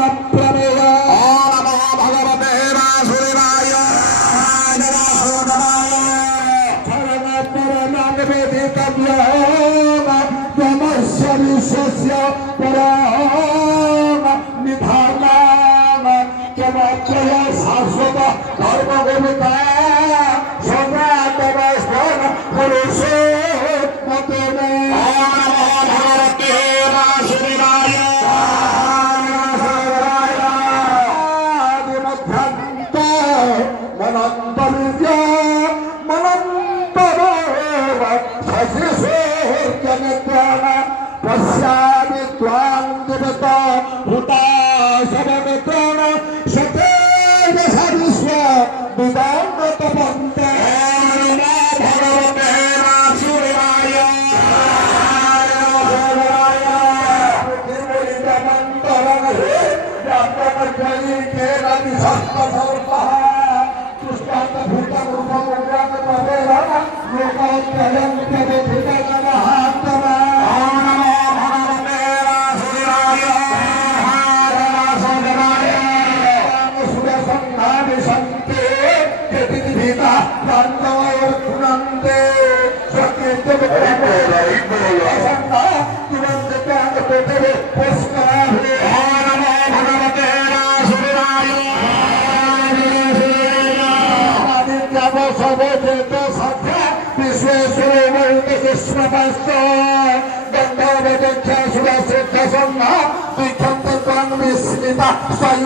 प्रमेय नमो भगवते वासुदेवाय तमस्य विश्वस्य पराम निधानाम केवल शाश्वत धर्मगुरुता सनातन स्वन पुरुषो मतमे भगवते वासुदेवाय आदिमध्यांत मनंतर्य मनंतर शशिशोर्जनत्वान पश्यामि त्वां देवता हुताशवमित्रेण शतेन सविश्व विदान्तपन्ते भगवते वासुदेवाय Gandha